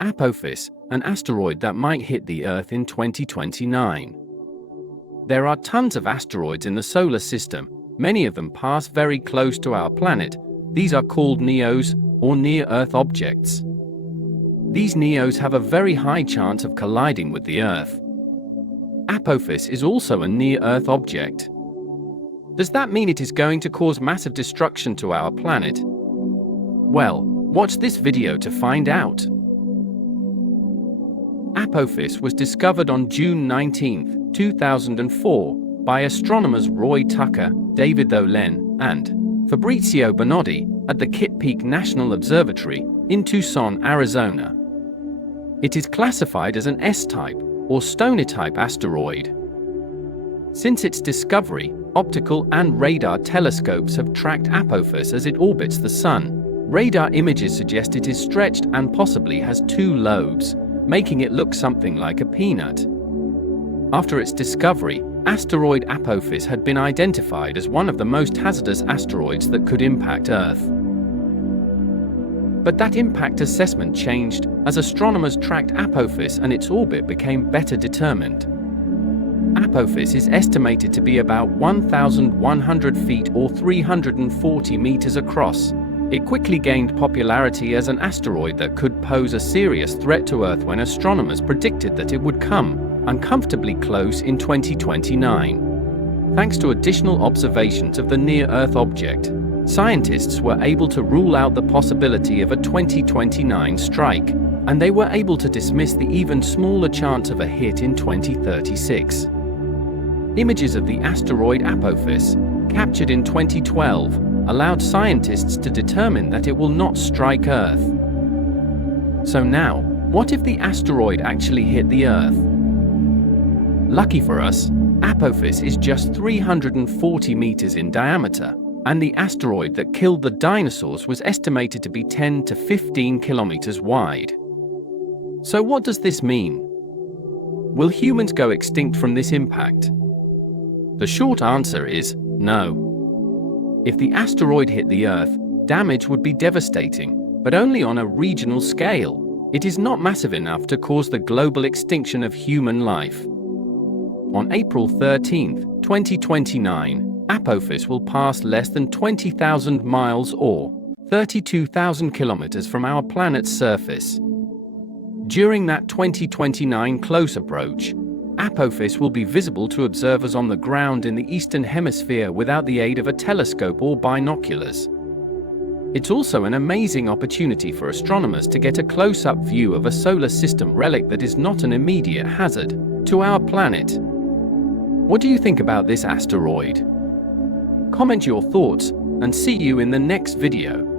Apophis, an asteroid that might hit the Earth in 2029. There are tons of asteroids in the solar system, many of them pass very close to our planet. These are called NEOs, or near-Earth objects. These NEOs have a very high chance of colliding with the Earth. Apophis is also a near-Earth object. Does that mean it is going to cause massive destruction to our planet? Well, watch this video to find out. Apophis was discovered on June 19, 2004, by astronomers Roy Tucker, David Olen, and Fabrizio Bonodi at the Kitt Peak National Observatory in Tucson, Arizona. It is classified as an S-type or stoner-type asteroid. Since its discovery, optical and radar telescopes have tracked Apophis as it orbits the Sun. Radar images suggest it is stretched and possibly has two lobes, making it look something like a peanut. After its discovery, asteroid Apophis had been identified as one of the most hazardous asteroids that could impact Earth. But that impact assessment changed as astronomers tracked Apophis and its orbit became better determined. Apophis is estimated to be about 1,100 feet or 340 meters across. It quickly gained popularity as an asteroid that could pose a serious threat to Earth when astronomers predicted that it would come uncomfortably close in 2029. Thanks to additional observations of the near-Earth object, scientists were able to rule out the possibility of a 2029 strike, and they were able to dismiss the even smaller chance of a hit in 2036. Images of the asteroid Apophis, captured in 2012, allowed scientists to determine that it will not strike Earth. So now, what if the asteroid actually hit the Earth? Lucky for us, Apophis is just 340 meters in diameter, and the asteroid that killed the dinosaurs was estimated to be 10 to 15 kilometers wide. So what does this mean? Will humans go extinct from this impact? The short answer is no. If the asteroid hit the Earth, damage would be devastating, but only on a regional scale. It is not massive enough to cause the global extinction of human life. On April 13, 2029, Apophis will pass less than 20,000 miles or 32,000 kilometers from our planet's surface. During that 2029 close approach, Apophis will be visible to observers on the ground in the Eastern Hemisphere without the aid of a telescope or binoculars. It's also an amazing opportunity for astronomers to get a close-up view of a solar system relic that is not an immediate hazard to our planet. What do you think about this asteroid? Comment your thoughts and see you in the next video.